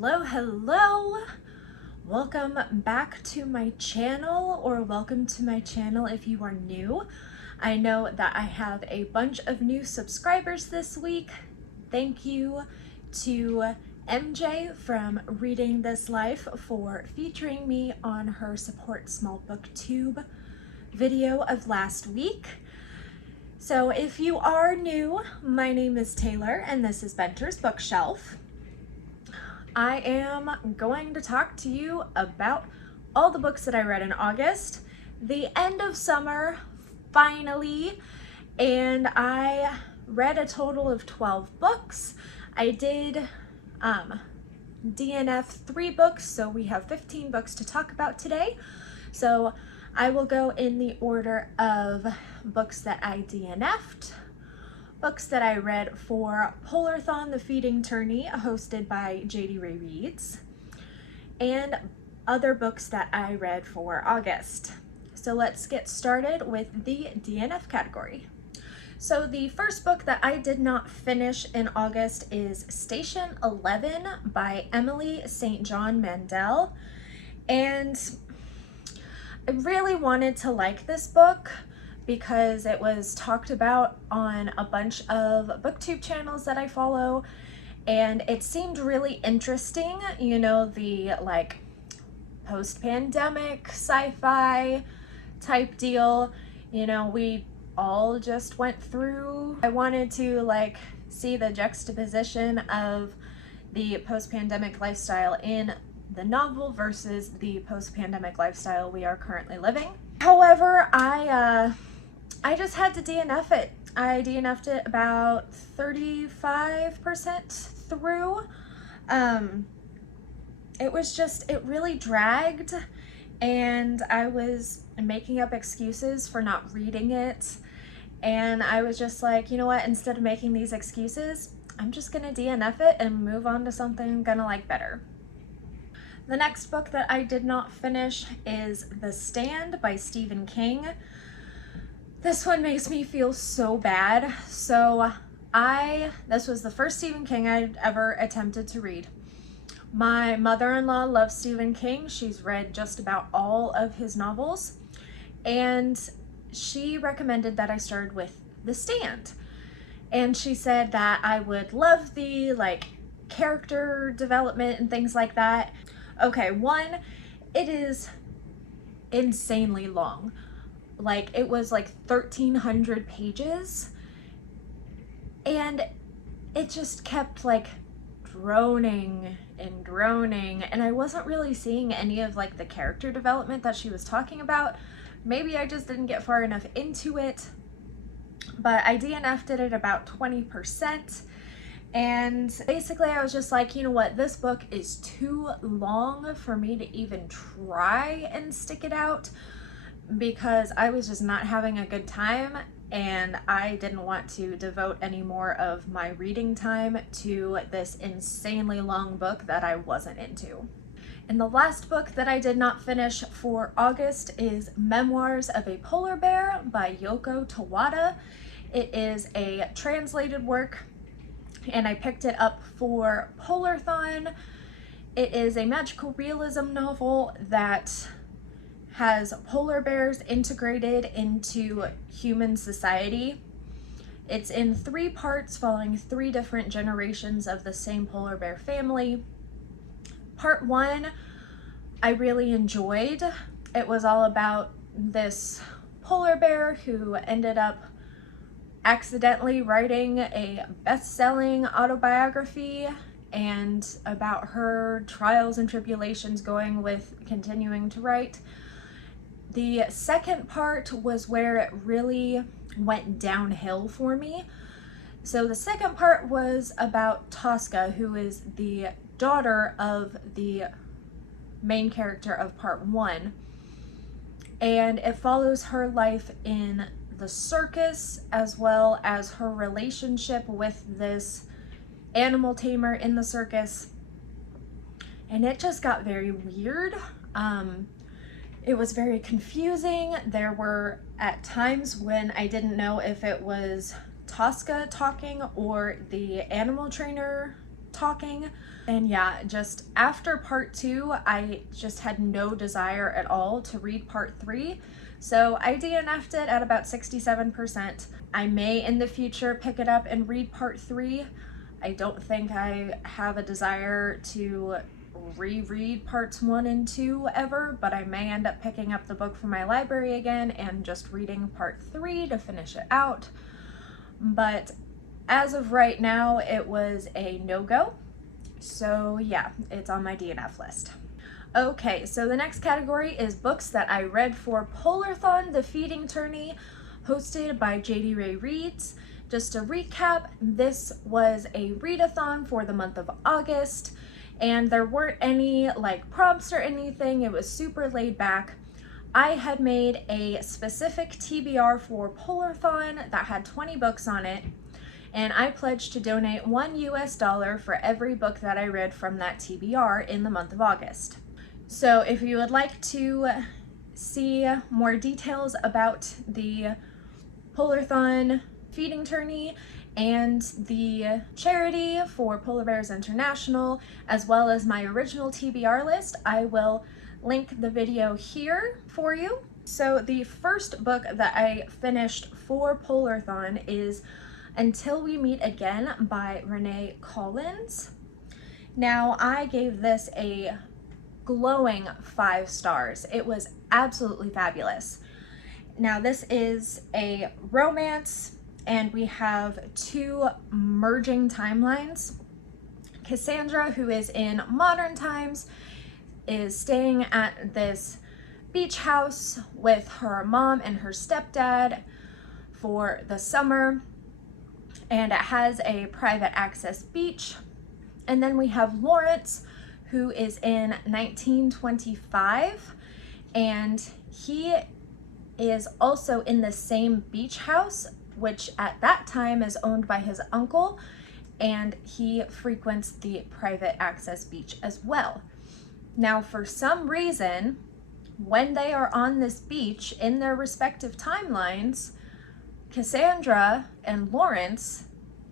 Hello. Welcome back to my channel, or welcome to my channel if you are new. I know that I have a bunch of new subscribers this week. Thank you to MJ from Reading This Life for featuring me on her Support Small BookTube video of last week. So if you are new, my name is Taylor and this is Benter's Bookshelf. I am going to talk to you about all the books that I read in August, the end of summer, finally, and I read a total of 12 books. I did DNF 3 books, so we have 15 books to talk about today. So I will go in the order of books that I DNF'd, books that I read for Polarthon the Feeding Tourney, hosted by JD Ray Reads, and other books that I read for August. So let's get started with the DNF category. So the first book that I did not finish in August is Station 11 by Emily St. John Mandel. And I really wanted to like this book because it was talked about on a bunch of booktube channels that I follow, and it seemed really interesting, you know, the like post-pandemic sci-fi type deal. You know, we all just went through. I wanted to like see the juxtaposition of the post-pandemic lifestyle in the novel versus the post-pandemic lifestyle we are currently living. However, I just had to DNF it. I DNF'd it about 35% through. It really dragged, and I was making up excuses for not reading it. And I was just like, you know what, instead of making these excuses, I'm just gonna DNF it and move on to something I'm gonna like better. The next book that I did not finish is The Stand by Stephen King. This one makes me feel so bad. So this was the first Stephen King I'd ever attempted to read. My mother-in-law loves Stephen King. She's read just about all of his novels, and she recommended that I started with The Stand. And she said that I would love the like character development and things like that. Okay, one, it is insanely long. Like, it was like 1,300 pages, and it just kept like droning and droning, and I wasn't really seeing any of like the character development that she was talking about. Maybe I just didn't get far enough into it, but I DNF'd it at about 20%. And basically I was just like, you know what, this book is too long for me to even try and stick it out, because I was just not having a good time, and I didn't want to devote any more of my reading time to this insanely long book that I wasn't into. And the last book that I did not finish for August is Memoirs of a Polar Bear by Yoko Tawada. It is a translated work, and I picked it up for Polarthon. It is a magical realism novel that has polar bears integrated into human society. It's in 3 parts following 3 different generations of the same polar bear family. Part 1 I really enjoyed. It was all about this polar bear who ended up accidentally writing a best-selling autobiography, and about her trials and tribulations going with continuing to write. The second part was where it really went downhill for me. So the second part was about Tosca, who is the daughter of the main character of part 1. And it follows her life in the circus, as well as her relationship with this animal tamer in the circus. And it just got very weird. It was very confusing. There were at times when I didn't know if it was Tosca talking or the animal trainer talking. And yeah, just after part 2, I just had no desire at all to read part 3. So I DNF'd it at about 67%. I may in the future pick it up and read part 3. I don't think I have a desire to reread parts 1 and 2 ever, but I may end up picking up the book from my library again and just reading part 3 to finish it out. But as of right now, it was a no-go. So yeah, it's on my DNF list. Okay, so the next category is books that I read for Polarthon, the feeding tourney, hosted by JD Ray Reads. Just to recap, this was a readathon for the month of August, and there weren't any like prompts or anything. It was super laid back. I had made a specific TBR for Polarthon that had 20 books on it, and I pledged to donate $1 US for every book that I read from that TBR in the month of August. So if you would like to see more details about the Polarthon feeding tourney and the charity for Polar Bears International, as well as my original TBR list, I will link the video here for you. So the first book that I finished for Polarthon is Until We Meet Again by Renee Collins. Now, I gave this a glowing 5 stars. It was absolutely fabulous. Now, this is a romance, and we have 2 merging timelines. Cassandra, who is in modern times, is staying at this beach house with her mom and her stepdad for the summer, and it has a private access beach. And then we have Lawrence, who is in 1925, and he is also in the same beach house, which at that time is owned by his uncle, and he frequents the private access beach as well. Now, for some reason, when they are on this beach in their respective timelines, Cassandra and Lawrence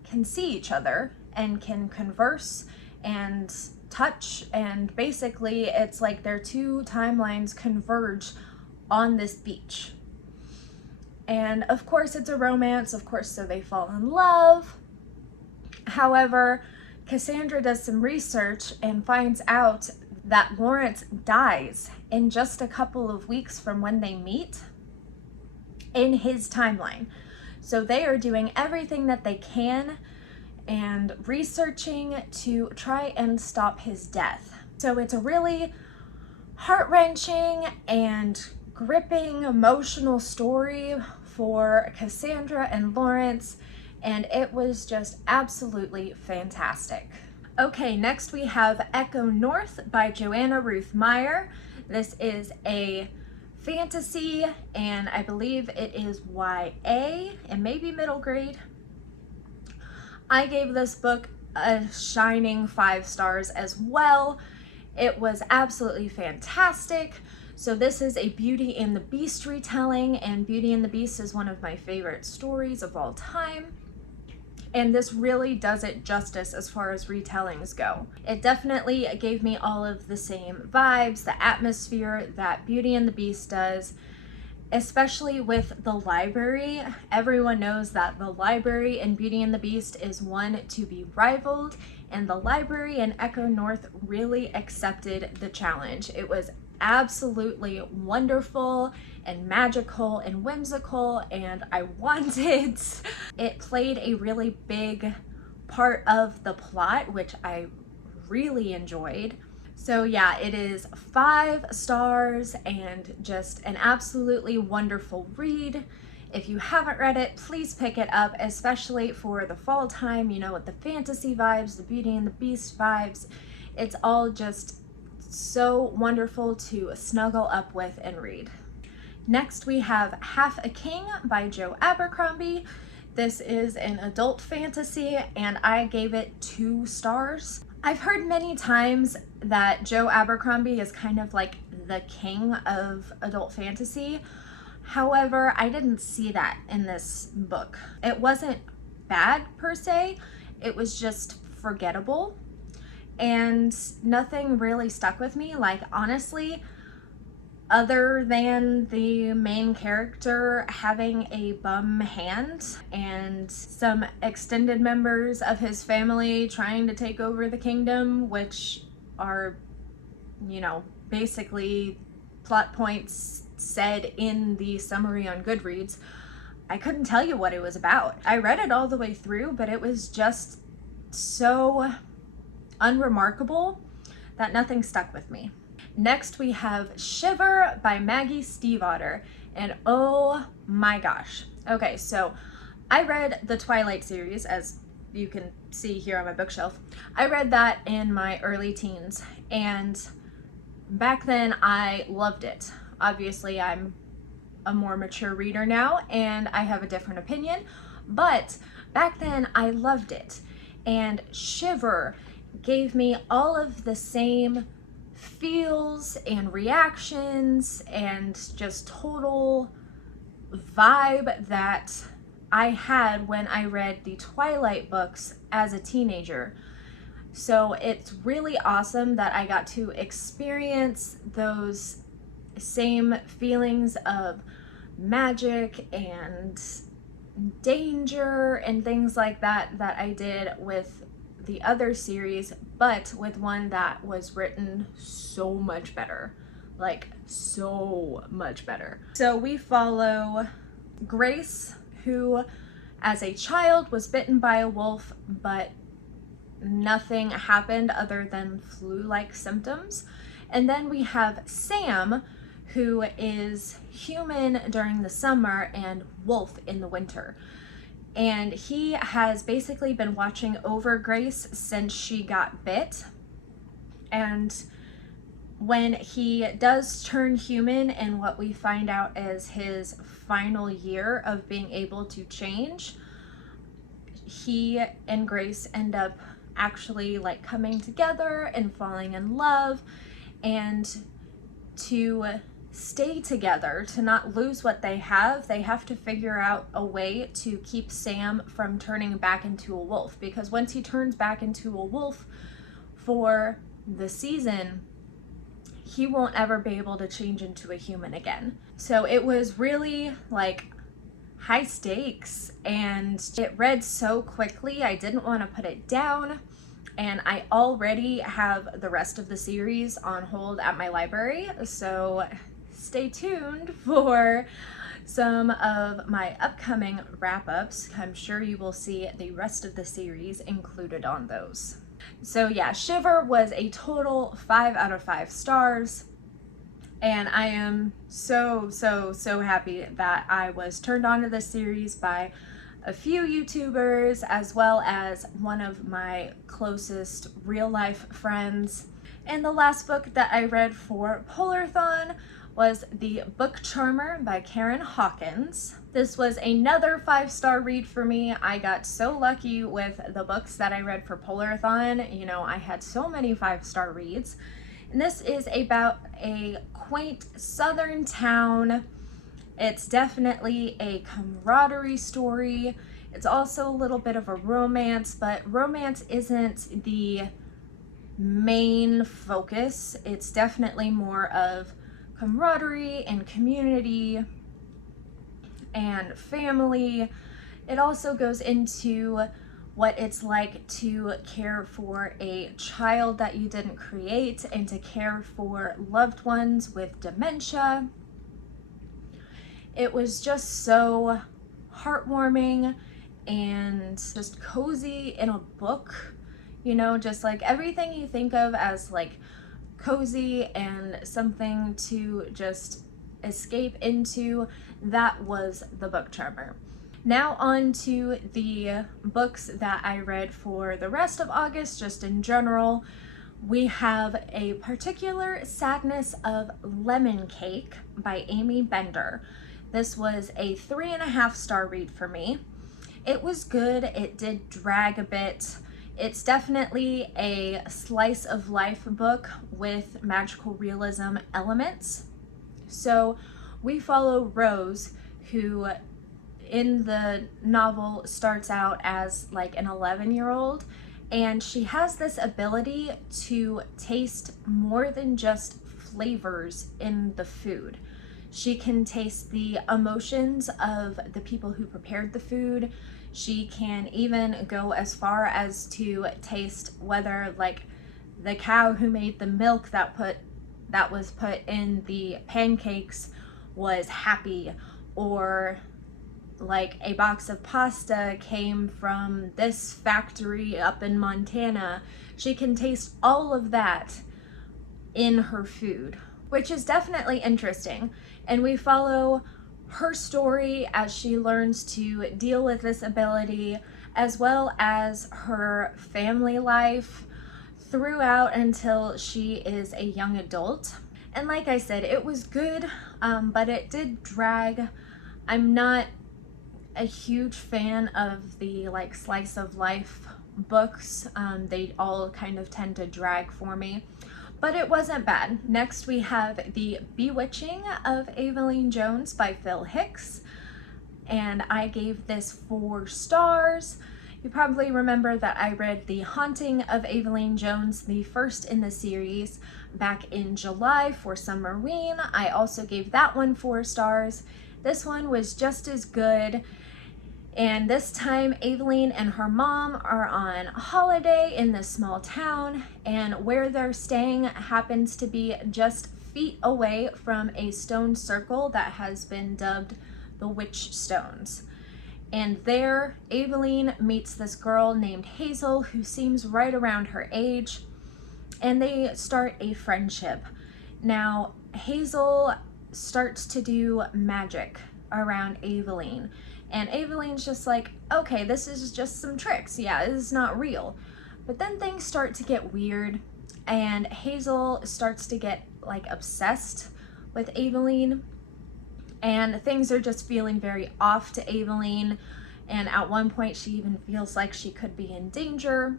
can see each other and can converse and touch, and basically it's like their 2 timelines converge on this beach. And of course it's a romance, of course, so they fall in love. However, Cassandra does some research and finds out that Lawrence dies in just a couple of weeks from when they meet in his timeline. So they are doing everything that they can and researching to try and stop his death. So it's a really heart-wrenching and gripping emotional story for Cassandra and Lawrence, and it was just absolutely fantastic. Okay, next we have Echo North by Joanna Ruth Meyer. This is a fantasy, and I believe it is YA and maybe middle grade. I gave this book a shining 5 stars as well. It was absolutely fantastic. So this is a Beauty and the Beast retelling, and Beauty and the Beast is one of my favorite stories of all time. And this really does it justice as far as retellings go. It definitely gave me all of the same vibes, the atmosphere that Beauty and the Beast does, especially with the library. Everyone knows that the library in Beauty and the Beast is one to be rivaled, and the library in Echo North really accepted the challenge. It was absolutely wonderful and magical and whimsical, and I wanted. It played a really big part of the plot, which I really enjoyed. So yeah, it is 5 stars and just an absolutely wonderful read. If you haven't read it, please pick it up, especially for the fall time, you know, with the fantasy vibes, the Beauty and the Beast vibes. It's all just so wonderful to snuggle up with and read. Next we have Half a King by Joe Abercrombie. This is an adult fantasy, and I gave it 2 stars. I've heard many times that Joe Abercrombie is kind of like the king of adult fantasy. However, I didn't see that in this book. It wasn't bad per se, it was just forgettable. and nothing really stuck with me. Like, honestly, other than the main character having a bum hand and some extended members of his family trying to take over the kingdom, which are, you know, basically plot points said in the summary on Goodreads, I couldn't tell you what it was about. I read it all the way through, but it was just so unremarkable that nothing stuck with me. Next we have Shiver by Maggie Stiefvater, and oh my gosh. Okay, so I read the Twilight series, as you can see here on my bookshelf. I read that in my early teens, and back then I loved it. Obviously I'm a more mature reader now and I have a different opinion, but back then I loved it. And Shiver gave me all of the same feels and reactions and just total vibe that I had when I read the Twilight books as a teenager. So it's really awesome that I got to experience those same feelings of magic and danger and things like that that I did with the other series, but with one that was written so much better. Like, so much better. So we follow Grace, who as a child was bitten by a wolf, but nothing happened other than flu-like symptoms. And then we have Sam, who is human during the summer and wolf in the winter. And he has basically been watching over Grace since she got bit. And when he does turn human in what we find out as his final year of being able to change, he and Grace end up actually like coming together and falling in love. And to stay together, to not lose what they have to figure out a way to keep Sam from turning back into a wolf, because once he turns back into a wolf for the season, he won't ever be able to change into a human again. So it was really like high stakes, and it read so quickly I didn't want to put it down. And I already have the rest of the series on hold at my library, so stay tuned for some of my upcoming wrap-ups. I'm sure you will see the rest of the series included on those. So yeah, Shiver was a total 5 out of 5 stars, and I am so happy that I was turned on to this series by a few YouTubers, as well as one of my closest real life friends. And the last book that I read for Polarthon was The Book Charmer by Karen Hawkins. This was another 5-star read for me. I got so lucky with the books that I read for Polarthon. You know, I had so many 5-star reads. And this is about a quaint southern town. It's definitely a camaraderie story. It's also a little bit of a romance, but romance isn't the main focus. It's definitely more of camaraderie and community and family. It also goes into what it's like to care for a child that you didn't create and to care for loved ones with dementia. It was just so heartwarming and just cozy in a book, you know, just like everything you think of as like cozy and something to just escape into. That was The Book Charmer. Now on to the books that I read for the rest of August, just in general. We have A Particular Sadness of Lemon Cake by Amy Bender. This was a 3.5-star read for me. It was good. It did drag a bit. It's definitely a slice of life book with magical realism elements. So we follow Rose, who in the novel starts out as like an 11-year-old And she has this ability to taste more than just flavors in the food. She can taste the emotions of the people who prepared the food. She can even go as far as to taste whether, like, the cow who made the milk that was put in the pancakes was happy, or like a box of pasta came from this factory up in Montana. She can taste all of that in her food, which is definitely interesting. And we follow her story as she learns to deal with this ability, as well as her family life throughout until she is a young adult. And like I said, it was good, but it did drag. I'm not a huge fan of the like slice of life books. They all kind of tend to drag for me, but it wasn't bad. Next we have The Bewitching of Evelyn Jones by Phil Hicks, and I gave this 4 stars. You probably remember that I read The Haunting of Evelyn Jones, the first in the series, back in July for Summerween. I also gave that one 4 stars. This one was just as good. And this time, Evelyn and her mom are on holiday in this small town, and where they're staying happens to be just feet away from a stone circle that has been dubbed the Witch Stones. And there, Evelyn meets this girl named Hazel who seems right around her age, and they start a friendship. Now, Hazel starts to do magic around Evelyn. And Evelyn's just like, okay, this is just some tricks. Yeah, this is not real. But then things start to get weird, and Hazel starts to get like obsessed with Evelyn, and things are just feeling very off to Evelyn. And at one point she even feels like she could be in danger.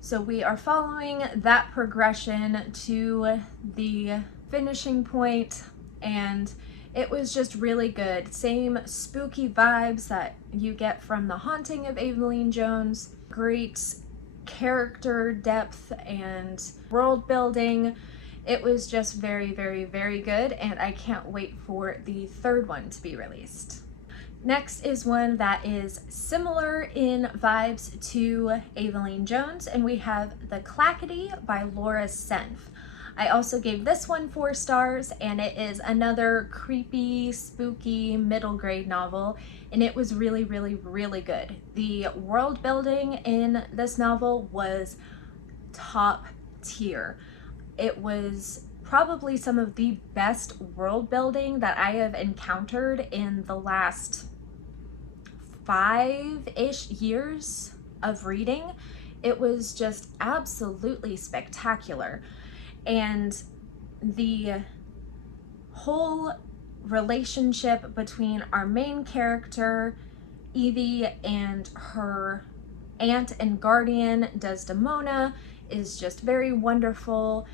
So we are following that progression to the finishing point, and it was just really good. Same spooky vibes that you get from The Haunting of Evelyn Jones. Great character depth and world building. It was just very, very, very good, and I can't wait for the 3rd one to be released. Next is one that is similar in vibes to Evelyn Jones, and we have The Clackity by Laura Senf. I also gave this one 4 stars, and it is another creepy, spooky, middle grade novel, and it was really, really, really good. The world building in this novel was top tier. It was probably some of the best world building that I have encountered in the last 5-ish years of reading. It was just absolutely spectacular. And the whole relationship between our main character, Evie, and her aunt and guardian, Desdemona, is just very wonderful.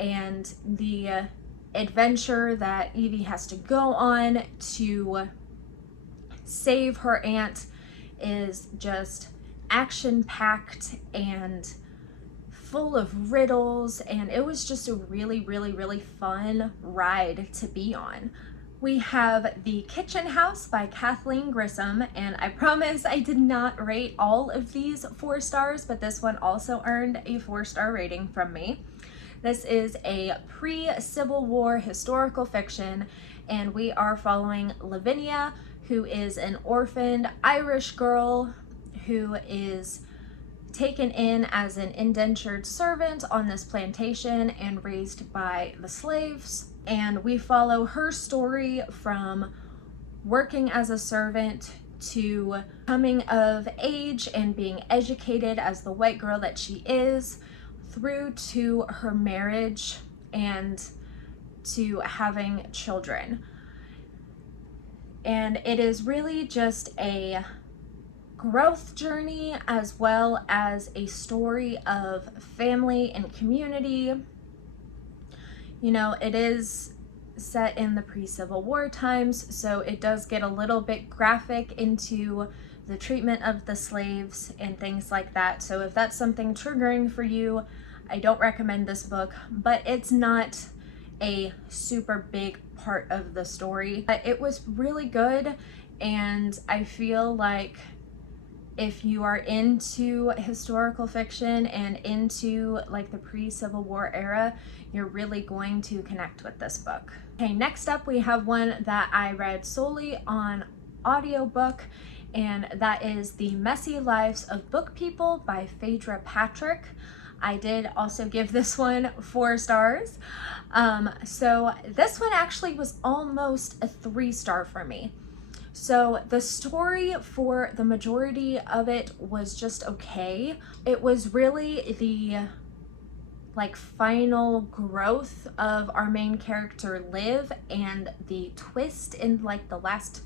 And the adventure that Evie has to go on to save her aunt is just action-packed and full of riddles, and it was just a really, really, really fun ride to be on. We have The Kitchen House by Kathleen Grissom, and I promise I did not rate all of these 4 stars, but this one also earned a 4-star rating from me. This is a pre-Civil War historical fiction, and we are following Lavinia, who is an orphaned Irish girl who is taken in as an indentured servant on this plantation and raised by the slaves. And we follow her story from working as a servant to coming of age and being educated as the white girl that she is, through to her marriage and to having children. And it is really just a growth journey as well as a story of family and community. You know, it is set in the pre-Civil War times, so it does get a little bit graphic into the treatment of the slaves and things like that. So if that's something triggering for you, I don't recommend this book, but it's not a super big part of the story. But it was really good, and I feel like if you are into historical fiction and into like the pre-Civil War era, you're really going to connect with this book. Okay, next up we have one that I read solely on audiobook, and that is The Messy Lives of Book People by Phaedra Patrick. I did also give this one 4 stars. So this one actually was almost a 3-star for me. So the story for the majority of it was just okay. It was really the like final growth of our main character Liv, and the twist in like the last,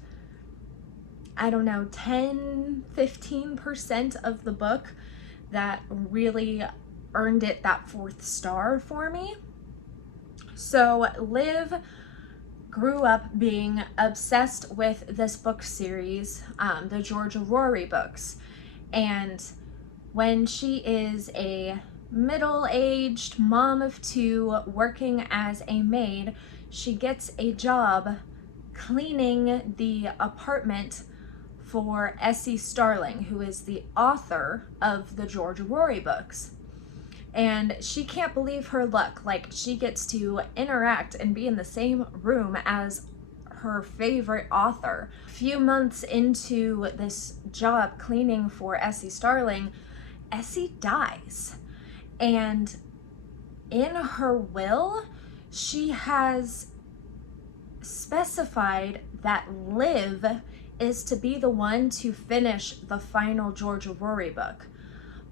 I don't know, 10-15% of the book that really earned it that 4th star for me. So Liv grew up being obsessed with this book series, the Georgia Rory books. And when she is a middle-aged mom of 2 working as a maid, she gets a job cleaning the apartment for Essie Starling, who is the author of the Georgia Rory books. And she can't believe her luck. Like, she gets to interact and be in the same room as her favorite author. A few months into this job cleaning for Essie Starling, Essie dies. And in her will, she has specified that Liv is to be the one to finish the final Georgia Rory book.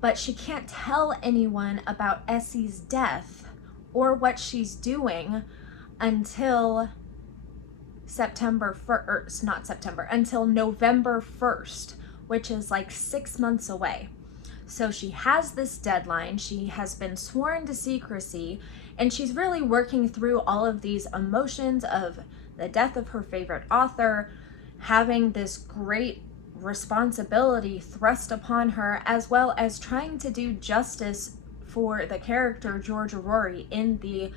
But she can't tell anyone about Essie's death or what she's doing until until November 1st, which is like 6 months away. So she has this deadline, she has been sworn to secrecy, and she's really working through all of these emotions of the death of her favorite author, having this great responsibility thrust upon her, as well as trying to do justice for the character Georgia Rory in the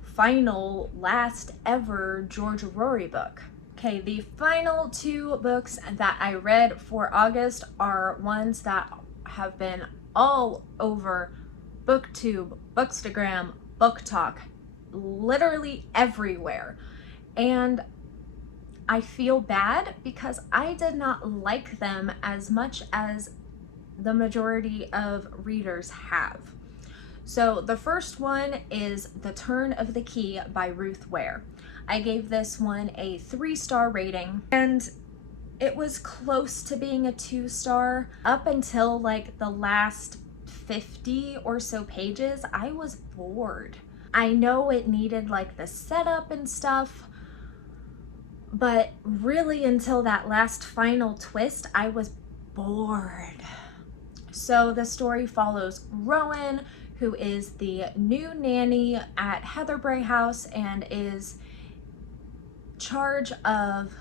final, last ever Georgia Rory book. Okay, the final 2 books that I read for August are ones that have been all over BookTube, Bookstagram, Book Talk, literally everywhere. And I feel bad because I did not like them as much as the majority of readers have. So the first one is The Turn of the Key by Ruth Ware. I gave this one a 3-star rating, and it was close to being a 2-star. Up until like the last 50 or so pages, I was bored. I know it needed like the setup and stuff, but really until that last final twist, I was bored. So the story follows Rowan, who is the new nanny at Heatherbray House and is charge of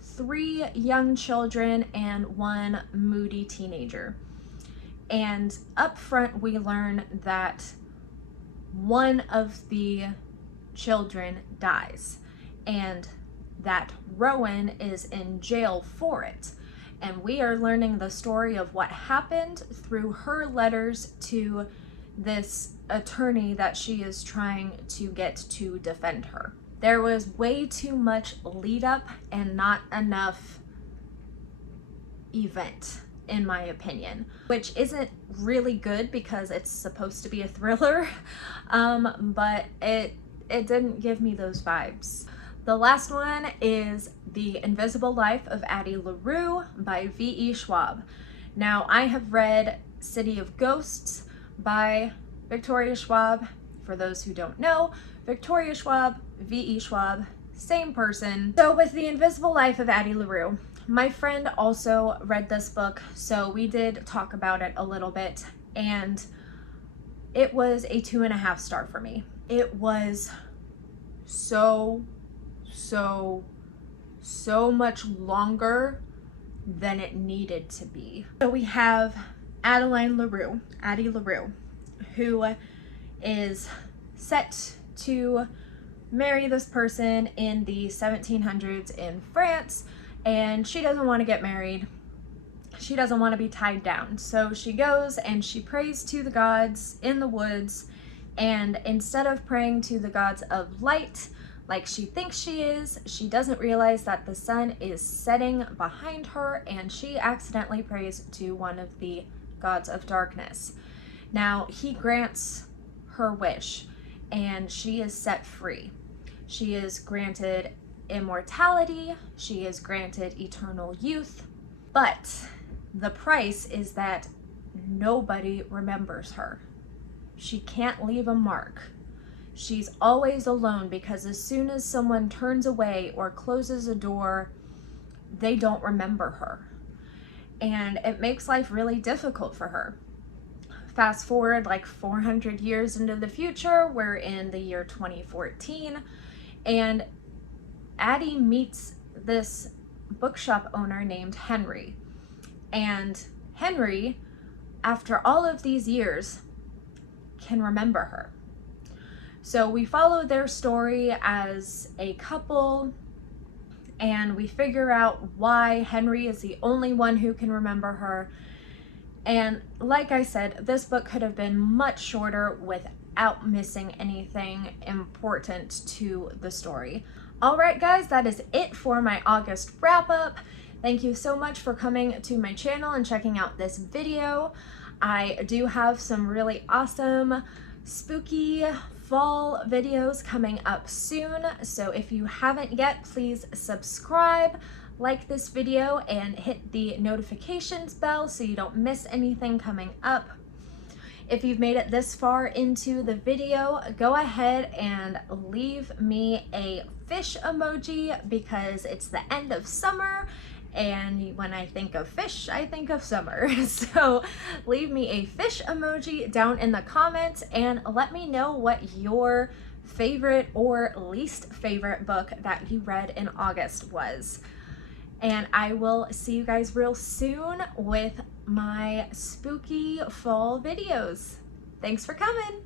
3 young children and 1 moody teenager. And up front, we learn that one of the children dies, and that Rowan is in jail for it. And we are learning the story of what happened through her letters to this attorney that she is trying to get to defend her. There was way too much lead up and not enough event, in my opinion, which isn't really good because it's supposed to be a thriller, but it didn't give me those vibes. The last one is The Invisible Life of Addie LaRue by V.E. Schwab. Now, I have read City of Ghosts by Victoria Schwab. For those who don't know, Victoria Schwab, V.E. Schwab, same person. So with The Invisible Life of Addie LaRue, my friend also read this book, so we did talk about it a little bit, and it was a 2.5 star for me. It was so much longer than it needed to be. So we have LaRue, Addie LaRue, who is set to marry this person in the 1700s in France, and she doesn't want to get married. She doesn't want to be tied down. So she goes and she prays to the gods in the woods, and instead of praying to the gods of light like she thinks she is, she doesn't realize that the sun is setting behind her, and she accidentally prays to one of the gods of darkness. Now he grants her wish and she is set free. She is granted immortality, she is granted eternal youth, but the price is that nobody remembers her. She can't leave a mark. She's always alone, because as soon as someone turns away or closes a door, they don't remember her. And it makes life really difficult for her. Fast forward like 400 years into the future, we're in the year 2014, and Addie meets this bookshop owner named Henry. And Henry, after all of these years, can remember her. So we follow their story as a couple, and we figure out why Henry is the only one who can remember her. And like I said, this book could have been much shorter without missing anything important to the story. Alright guys, that is it for my August wrap up. Thank you so much for coming to my channel and checking out this video. I do have some really awesome spooky fall videos coming up soon, so if you haven't yet, please subscribe, like this video, and hit the notifications bell so you don't miss anything coming up. If you've made it this far into the video, go ahead and leave me a fish emoji, because it's the end of summer, and when I think of fish, I think of summer. So leave me a fish emoji down in the comments and let me know what your favorite or least favorite book that you read in August was. And I will see you guys real soon with my spooky fall videos. Thanks for coming!